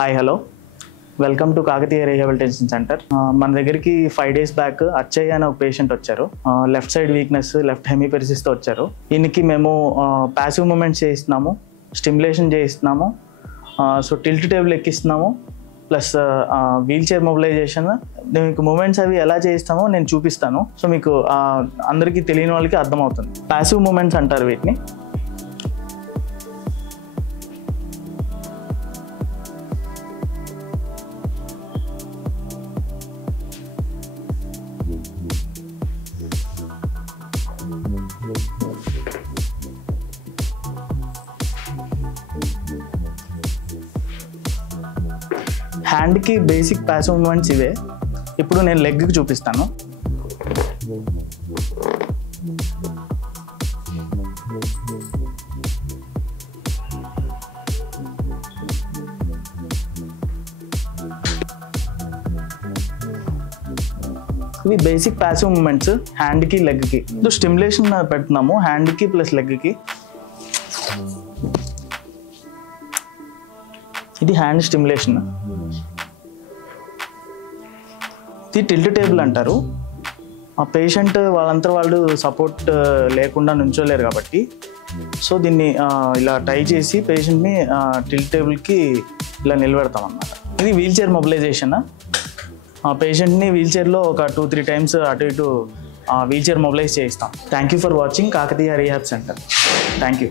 Hi hello welcome to Kakatiya rehabilitation centre. మన దగ్గరికి 5 days back Achaiah అనే ఒక పేషెంట్ వచ్చారు. లెఫ్ట్ సైడ్ వీక్నెస్, లెఫ్ట్ హెమిపెరిసిస్తో వచ్చారు. దీనికి మేము ప్యాసివ్ మూమెంట్స్ చేయిస్తున్నాము, స్టిమ్యులేషన్ చేయిస్తున్నాము, సో టిల్ట్ టేబుల్ ఎక్కిస్తున్నాము, ప్లస్ వీల్ చైర్ మొబిలైజేషన్. మీకు మూమెంట్స్ అవి ఎలా చేయిస్తామో నేను చూపిస్తాను. సో మీకు అందరికీ తెలియని వాళ్ళకి అర్థమవుతుంది. ప్యాసివ్ మూమెంట్స్ అంటారు వీటిని. హ్యాండ్కి బేసిక్ ప్యాసివ్ మూమెంట్స్ ఇవే. ఇప్పుడు నేను లెగ్కి చూపిస్తాను. ఇవి బేసిక్ ప్యాసివ్ మూమెంట్స్ హ్యాండ్కి లెగ్కి. ఇప్పుడు స్టిమ్యులేషన్ పెడుతున్నాము హ్యాండ్కి ప్లస్ లెగ్కి. ఇది హ్యాండ్ స్టిమ్యులేషన్. ఇది టిల్ట్ టేబుల్ అంటారు. ఆ పేషెంట్ వాళ్ళంతా వాళ్ళు సపోర్ట్ లేకుండా నుంచోలేరు కాబట్టి సో దీన్ని ఇలా టై చేసి పేషెంట్ని టిల్ట్ టేబుల్కి ఇలా నిలబెడతాం అన్నమాట. ఇది వీల్ చైర్ మొబిలైజేషన్. ఆ పేషెంట్ని వీల్ చైర్లో ఒక 2-3 times అటు ఇటు వీల్ చైర్ మొబిలైజ్ చేయిస్తాం. Thank you for watching Kakatiya rehab centre. Thank you.